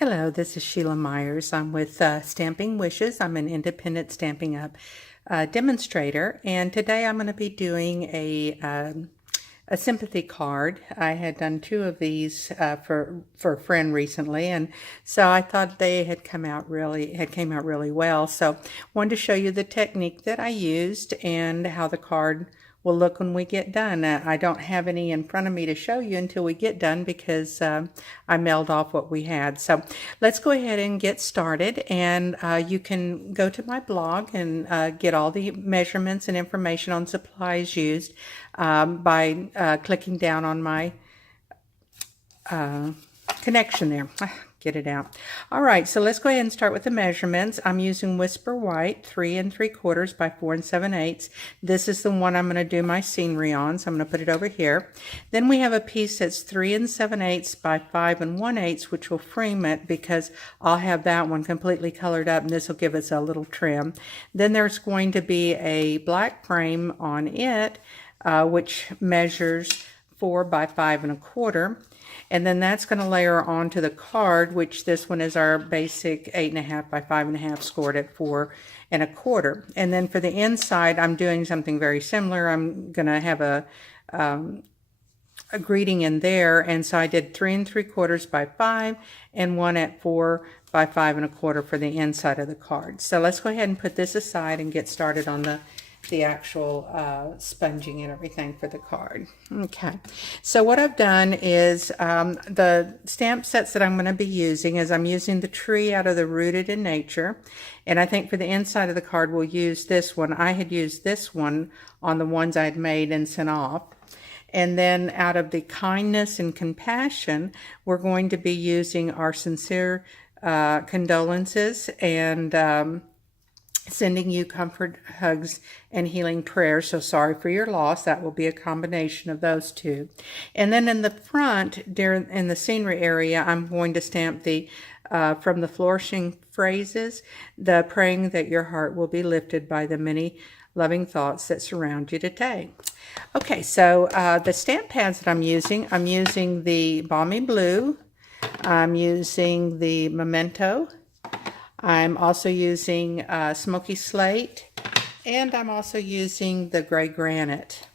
Hello, this is Sheila Myers. I'm with Stamping Wishes. I'm an independent Stampin' Up! Demonstrator, and today I'm going to be doing a sympathy card. I had done two of these for a friend recently, and so I thought they had came out really well. So wanted to show you the technique that I used and how the card will look when we get done. I don't have any in front of me to show you until we get done because I mailed off what we had. So let's go ahead and get started, and you can go to my blog and get all the measurements and information on supplies used by clicking down on my connection there. Get it out. All right, so let's go ahead and start with the measurements. I'm using Whisper White 3 3/4 by 4 7/8. This is the one I'm going to do my scenery on, so I'm going to put it over here. Then we have a piece that's 3 7/8 by 5 1/8, which will frame it because I'll have that one completely colored up, and this will give us a little trim. Then there's going to be a black frame on it, which measures 4 by 5 1/4. And then that's going to layer onto the card, which this one is our basic 8.5 by 5.5 scored at 4 1/4. And then for the inside, I'm doing something very similar. I'm going to have a greeting in there, and so I did 3 3/4 by 5 and one at 4 by 5 1/4 for the inside of the card. So let's go ahead and put this aside and get started on the actual sponging and everything for the card. Okay, so what I've done is the stamp sets that I'm going to be using is I'm using the tree out of the Rooted in Nature, and I think for the inside of the card we'll use this one. I had used this one on the ones I'd made and sent off. And then out of the Kindness and Compassion, we're going to be using our Sincere Condolences and sending you comfort, hugs, and healing prayers. So sorry for your loss. That will be a combination of those two. And then in the front, in the scenery area, I'm going to stamp the from the Flourishing Phrases, the praying that your heart will be lifted by the many loving thoughts that surround you today. Okay, so the stamp pads that I'm using the Balmy Blue, I'm using the Memento, I'm also using Smoky Slate, and I'm also using the Gray Granite.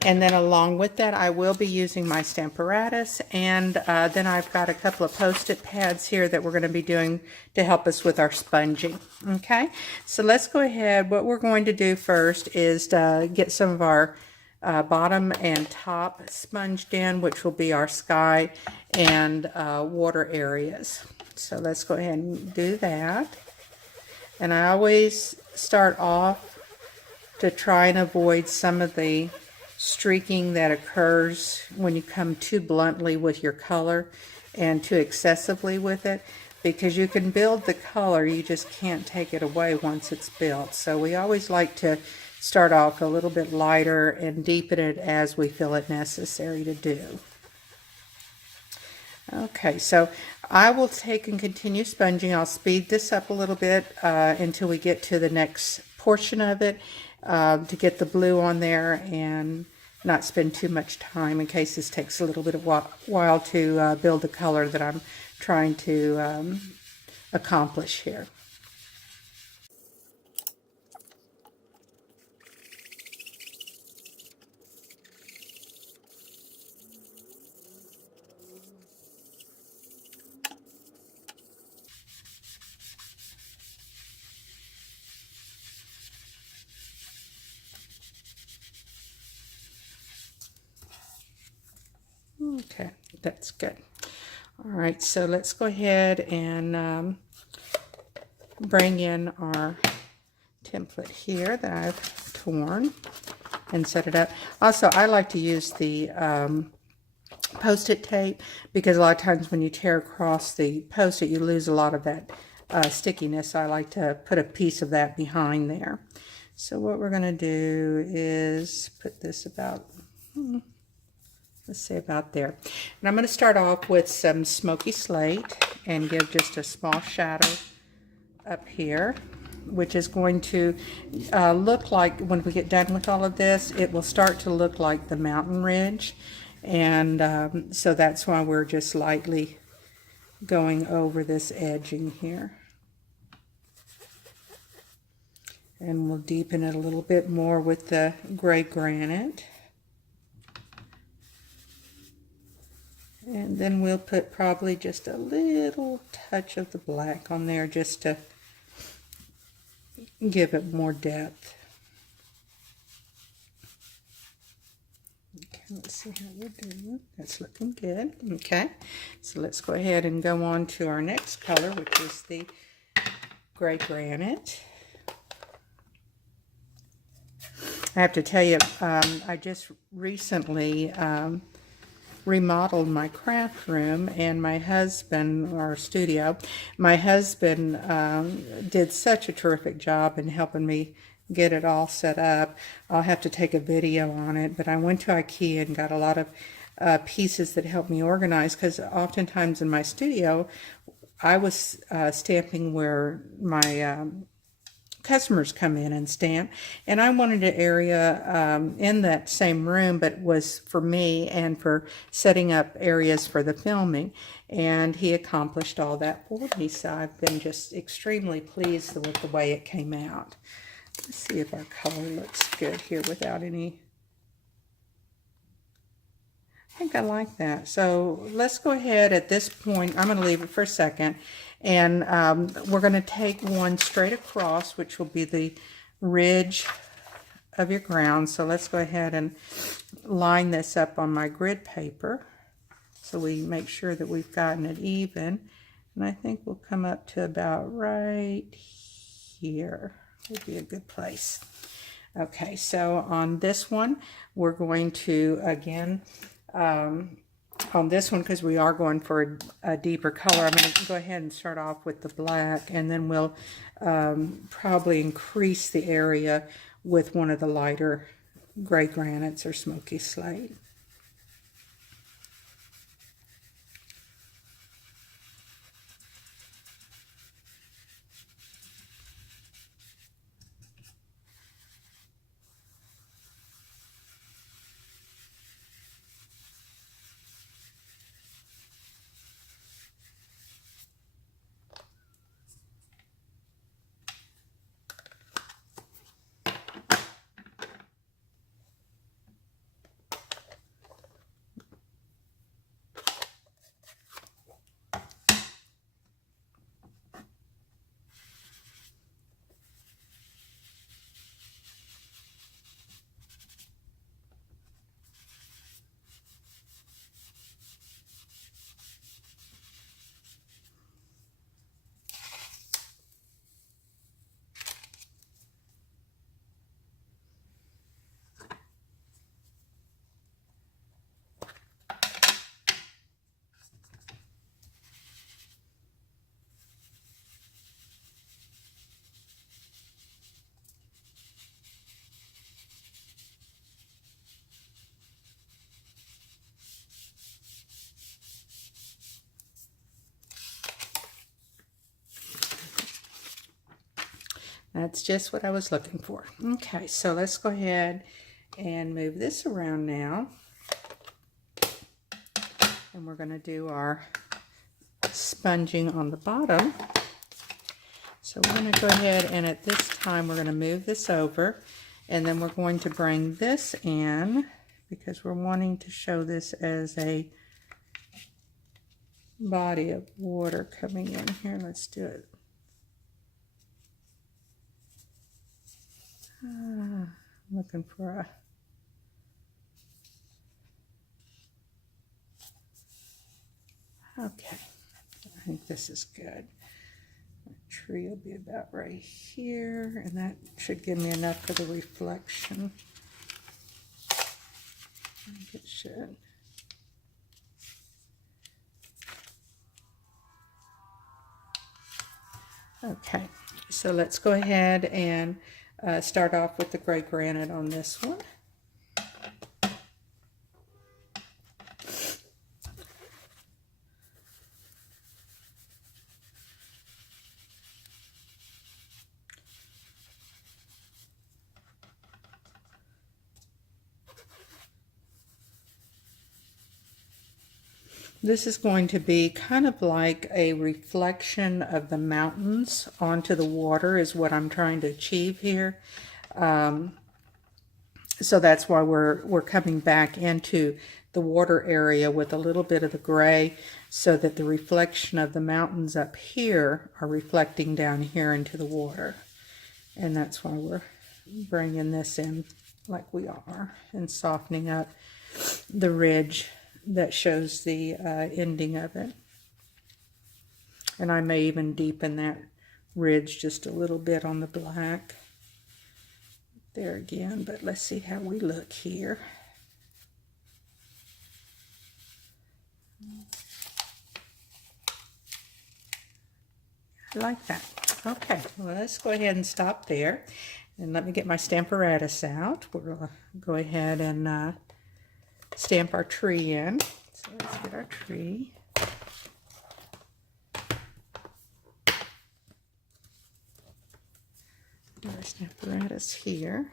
And then along with that, I will be using my Stamparatus, and then I've got a couple of Post-it pads here that we're going to be doing to help us with our sponging. Okay, so let's go ahead. What we're going to do first is get some of our bottom and top sponged in, which will be our sky and water areas. So let's go ahead and do that. And I always start off to try and avoid some of the streaking that occurs when you come too bluntly with your color and too excessively with it, because you can build the color, you just can't take it away once it's built. So we always like to start off a little bit lighter and deepen it as we feel it necessary to do. Okay, so I will take and continue sponging. I'll speed this up a little bit until we get to the next portion of it to get the blue on there and not spend too much time in case this takes a little bit of while to build the color that I'm trying to accomplish here. Okay, that's good. All right, so let's go ahead and bring in our template here that I've torn and set it up. Also, I like to use the Post-it tape because a lot of times when you tear across the Post-it, you lose a lot of that stickiness. So I like to put a piece of that behind there. So what we're going to do is put this about... let's say about there. And I'm going to start off with some Smoky Slate and give just a small shadow up here, which is going to look like, when we get done with all of this, it will start to look like the mountain ridge. And so that's why we're just lightly going over this edging here. And we'll deepen it a little bit more with the gray granite. And then we'll put probably just a little touch of the black on there just to give it more depth. Okay, let's see how we're doing. That's looking good. Okay, so let's go ahead and go on to our next color, which is the gray granite. I have to tell you, I just recently remodeled my craft room, and my husband, or studio, my husband did such a terrific job in helping me get it all set up. I'll have to take a video on it, but I went to IKEA and got a lot of pieces that helped me organize, because oftentimes in my studio I was stamping where my customers come in and stamp, and I wanted an area in that same room, but was for me and for setting up areas for the filming, and he accomplished all that for me, so I've been just extremely pleased with the way it came out. Let's see if our color looks good here without any. I think I like that. So let's go ahead at this point. I'm going to leave it for a second, and we're going to take one straight across, which will be the ridge of your ground. So let's go ahead and line this up on my grid paper so we make sure that we've gotten it even. And I think we'll come up to about right here. Would be a good place. Okay, so on this one, we're going to, again, on this one, because we are going for a deeper color, I'm going to go ahead and start off with the black, and then we'll probably increase the area with one of the lighter gray granites or smoky slate. That's just what I was looking for. Okay, so let's go ahead and move this around now. And we're going to do our sponging on the bottom. So we're going to go ahead, and at this time we're going to move this over, and then we're going to bring this in because we're wanting to show this as a body of water coming in here. Let's do it. I'm looking for a okay. I think this is good. The tree will be about right here, and that should give me enough for the reflection. I think it should. Okay, so let's go ahead and start off with the gray granite on this one. This is going to be kind of like a reflection of the mountains onto the water is what I'm trying to achieve here. So that's why we're coming back into the water area with a little bit of the gray so that the reflection of the mountains up here are reflecting down here into the water. And that's why we're bringing this in like we are and softening up the ridge that shows the ending of it. And I may even deepen that ridge just a little bit on the black there again, but let's see how we look here. I like that. Okay, well, let's go ahead and stop there. And let me get my Stamparatus out. We're going to go ahead and stamp our tree in. So let's get our tree. Get our Stamparatus here.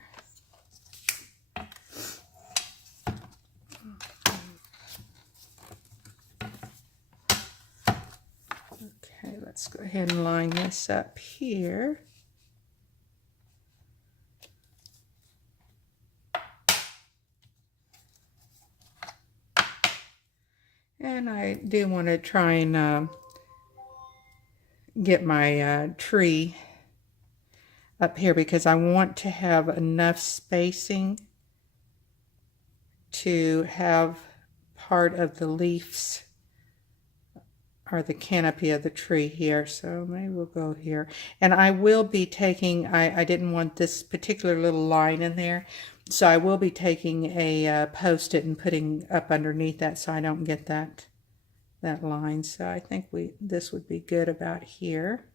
Okay, let's go ahead and line this up here. And I do want to try and get my tree up here because I want to have enough spacing to have part of the leaves or the canopy of the tree here. So maybe we'll go here. And I will be taking, I didn't want this particular little line in there. So I will be taking a Post-it and putting up underneath that so I don't get that line. So I think this would be good about here.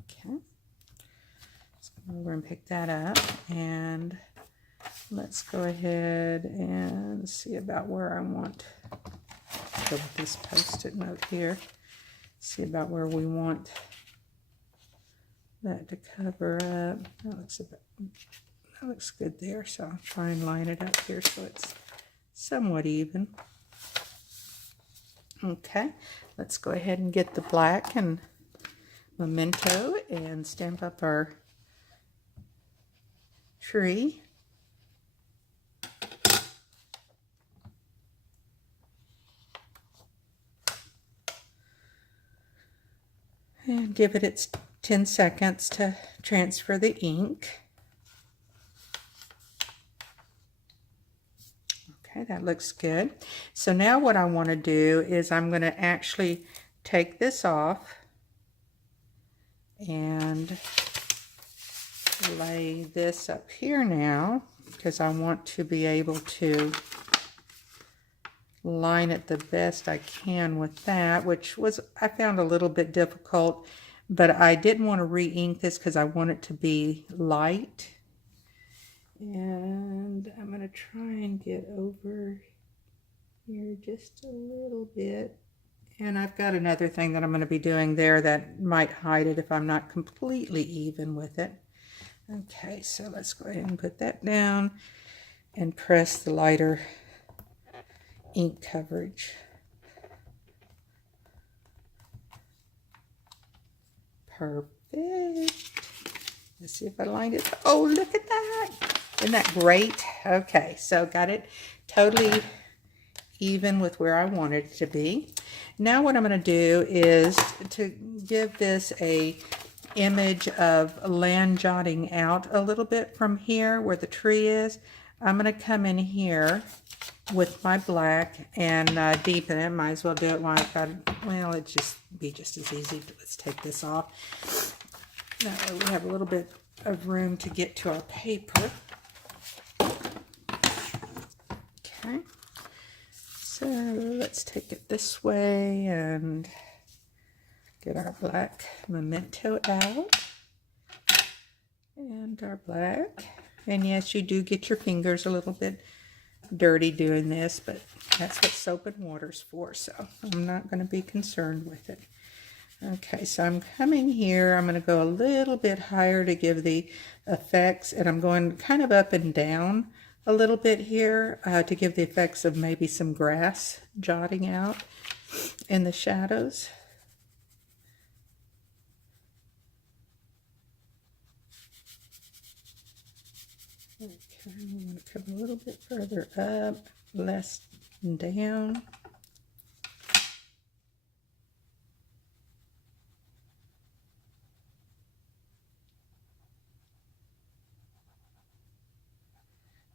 Okay. So we're going to pick that up and let's go ahead and see about where I want to go with this Post-it note here. See about where we want that to cover up. That looks good there, so I'll try and line it up here so it's somewhat even. Okay, let's go ahead and get the black and Memento and stamp up our tree. And give it its 10 seconds to transfer the ink. Okay, that looks good. So now what I want to do is I'm going to actually take this off and lay this up here now because I want to be able to line it the best I can with that, which was, I found a little bit difficult, but I didn't want to re-ink this because I want it to be light. And I'm going to try and get over here just a little bit. And I've got another thing that I'm going to be doing there that might hide it if I'm not completely even with it. Okay, so let's go ahead and put that down and press the lighter ink coverage. Perfect. Let's see if I lined it. Oh, look at that. Isn't that great? Okay, so got it totally even with where I wanted it to be. Now what I'm going to do is to give this a image of land jutting out a little bit from here where the tree is. I'm going to come in here with my black and deepen it. Might as well do it while I've got it. Well, it'd just be just as easy. Let's take this off. That way we have a little bit of room to get to our paper. Okay. So let's take it this way and get our black Memento out. And our black. And yes, you do get your fingers a little bit dirty doing this, but that's what soap and water's for, so I'm not going to be concerned with it. Okay, so I'm coming here. I'm going to go a little bit higher to give the effects, and I'm going kind of up and down a little bit here to give the effects of maybe some grass jotting out in the shadows. Okay, I'm going to come a little bit further up, less down.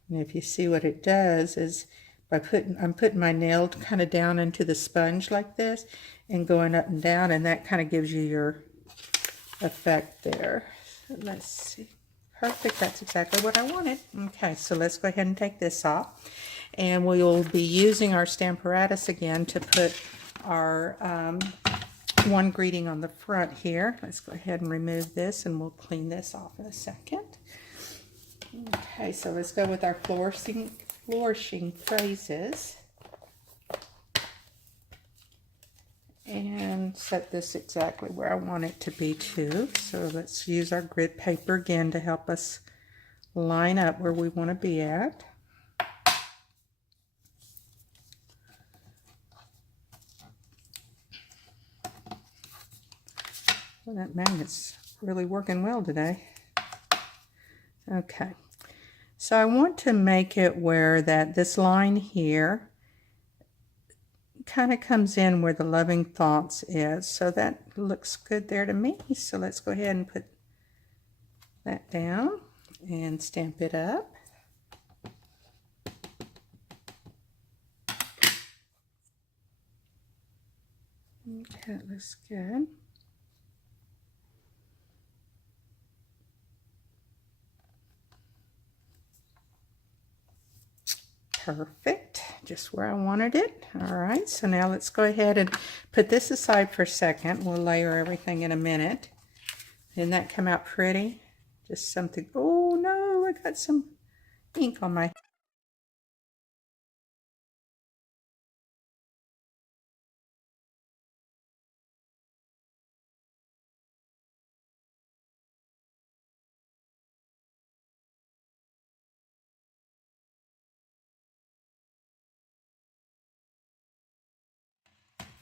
And if you see what it does is I'm putting my nail kind of down into the sponge like this and going up and down, and that kind of gives you your effect there. So let's see. Perfect, that's exactly what I wanted. Okay, so let's go ahead and take this off. And we'll be using our Stamparatus again to put our one greeting on the front here. Let's go ahead and remove this and we'll clean this off in a second. Okay, so let's go with our flourishing phrases. And set this exactly where I want it to be too. So let's use our grid paper again to help us line up where we want to be at. Well, that magnet's really working well today. Okay, so I want to make it where that this line here kind of comes in where the loving thoughts is. So that looks good there to me. So let's go ahead and put that down and stamp it up. Okay, that looks good. Perfect, just where I wanted it. All right, so now let's go ahead and put this aside for a second. We'll layer everything in a minute. Didn't that come out pretty? Just something, oh no, I got some ink on my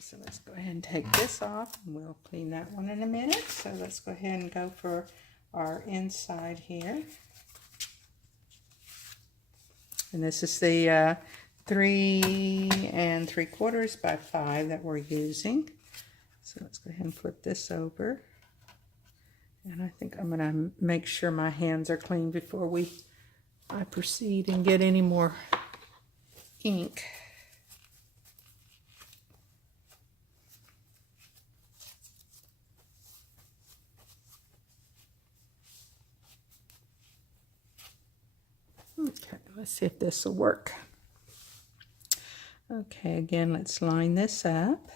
So let's go ahead and take this off and we'll clean that one in a minute. So let's go ahead and go for our inside here. And this is the 3 3/4 by 5 that we're using. So let's go ahead and flip this over. And I think I'm going to make sure my hands are clean before I proceed and get any more ink. Okay, let's see if this will work. Okay, again, let's line this up.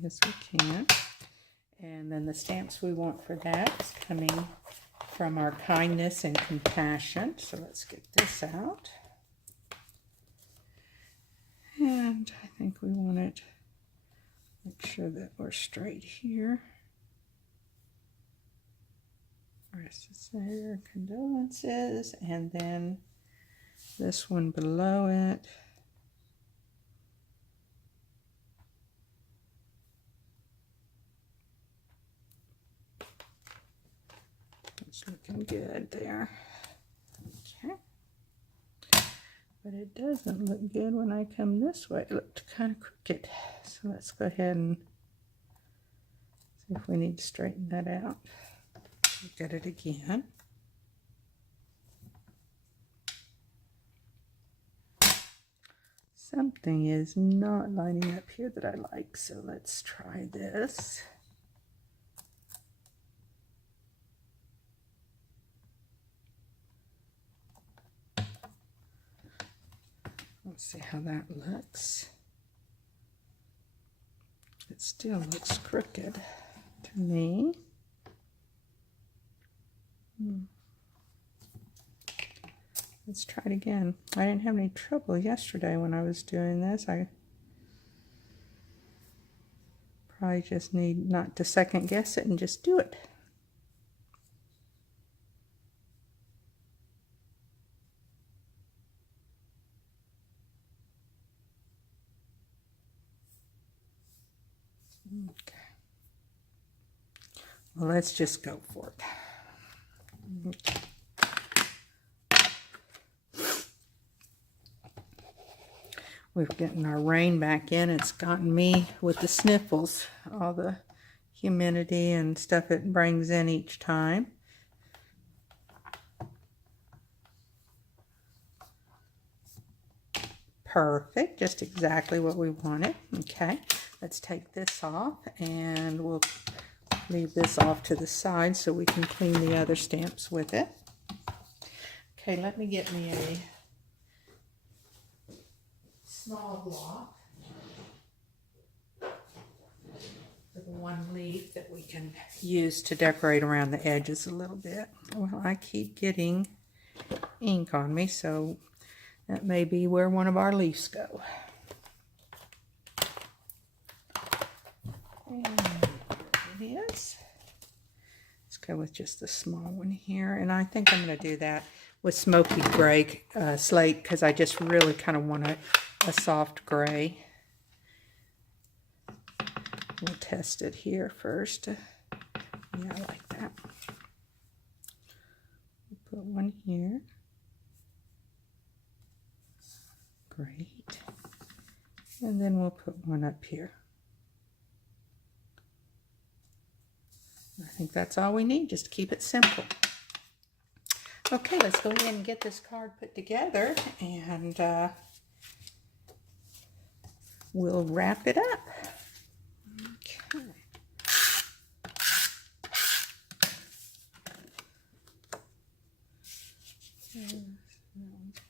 Yes, we can. And then the stamps we want for that is coming from our kindness and compassion. So let's get this out. And I think we want it, make sure that we're straight here. Rest is there, condolences, and then this one below it. It's looking good there. Okay. But it doesn't look good when I come this way. It looked kind of crooked. So let's go ahead and see if we need to straighten that out. Look at it again. Something is not lining up here that I like, so let's try this. Let's see how that looks. It still looks crooked to me. Let's try it again. I didn't have any trouble yesterday when I was doing this. I probably just need not to second guess it and just do it. Well, let's just go for it. Okay. We've gotten our rain back in. It's gotten me with the sniffles, all the humidity and stuff it brings in each time. Perfect, just exactly what we wanted. Okay, let's take this off and we'll leave this off to the side so we can clean the other stamps with it. Okay, let me get me a small block for the one leaf that we can use to decorate around the edges a little bit. Well, I keep getting ink on me, so that may be where one of our leaves go. And there it is. Let's go with just the small one here. And I think I'm going to do that with smoky gray slate because I just really kind of want a soft gray. We'll test it here first. Yeah, I like that. We'll put one here. Great. And then we'll put one up here. I think that's all we need, just to keep it simple. Okay, let's go ahead and get this card put together, and we'll wrap it up. Okay.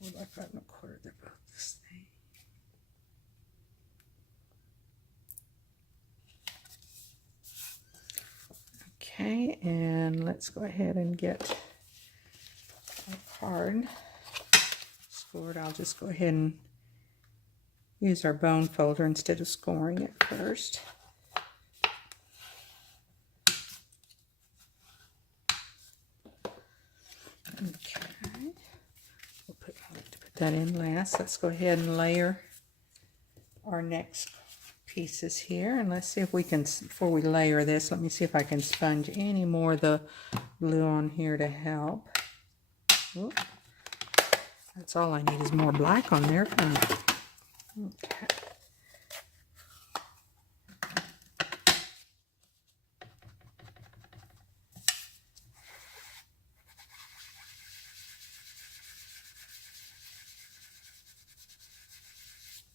Hold on, 5 1/4, they're both the same. Okay, and let's go ahead and get our card scored. I'll just go ahead and use our bone folder instead of scoring it first. Okay, we'll put that in last. Let's go ahead and layer our next pieces here, and let's see if we can, before we layer this, let me see if I can sponge any more of the glue on here to help. Ooh, that's all I need is more black on there. Okay.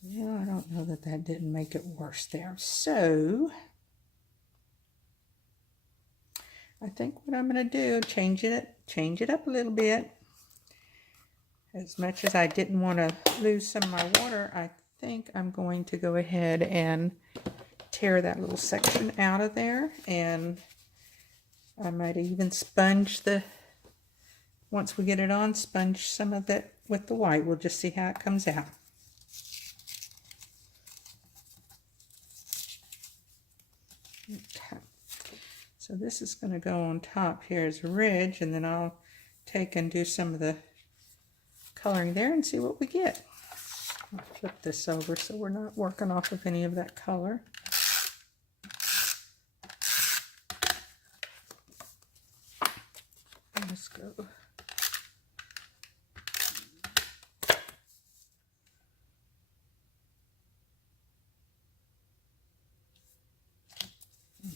Yeah, I don't know that that didn't make it worse there. So I think what I'm going to do, change it up a little bit. As much as I didn't want to lose some of my water, I think I'm going to go ahead and tear that little section out of there, and I might even sponge once we get it on, sponge some of that with the white. We'll just see how it comes out. Okay, so this is going to go on top here as a ridge, and then I'll take and do some of the coloring there and see what we get. I'll flip this over so we're not working off of any of that color. Let's go.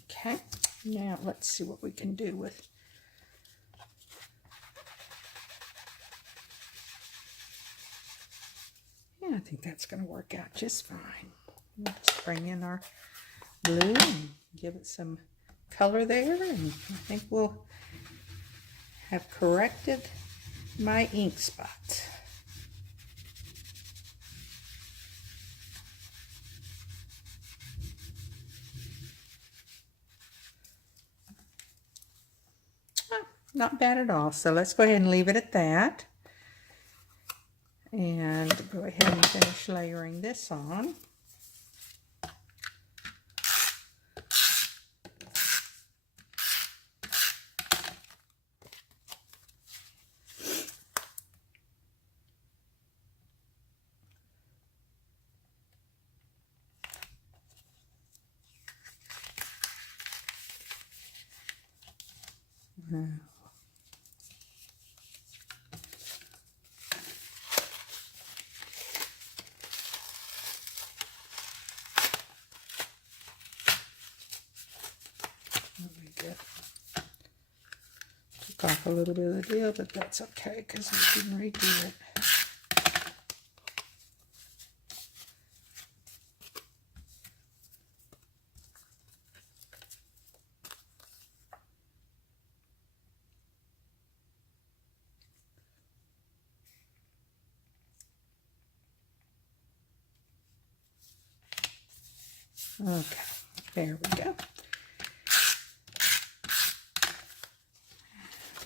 Okay, now let's see what we can do with I think that's going to work out just fine. Let's bring in our blue and give it some color there, and I think we'll have corrected my ink spots. Oh, not bad at all. So let's go ahead and leave it at that. And go ahead and finish layering this on. Took off a little bit of the deal, but that's okay because we can redo it. Okay, there we go.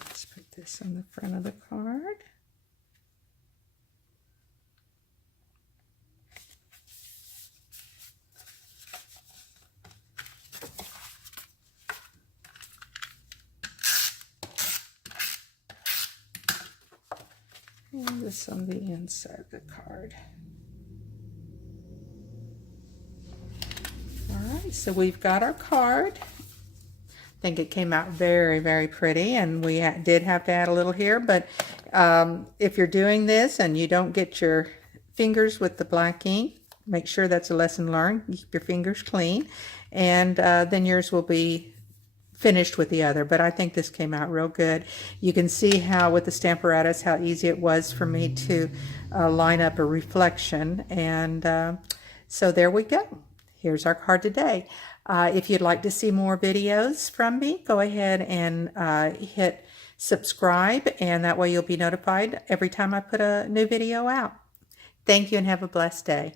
Let's put this on the front of the card. And this on the inside of the card. Alright, so we've got our card. I think it came out very, very pretty, and we did have to add a little here, but if you're doing this and you don't get your fingers with the black ink, make sure that's a lesson learned. Keep your fingers clean, and then yours will be finished with the other. But I think this came out real good. You can see how with the Stamparatus how easy it was for me to line up a reflection, and so there we go. Here's our card today. If you'd like to see more videos from me, go ahead and hit subscribe, and that way you'll be notified every time I put a new video out. Thank you and have a blessed day.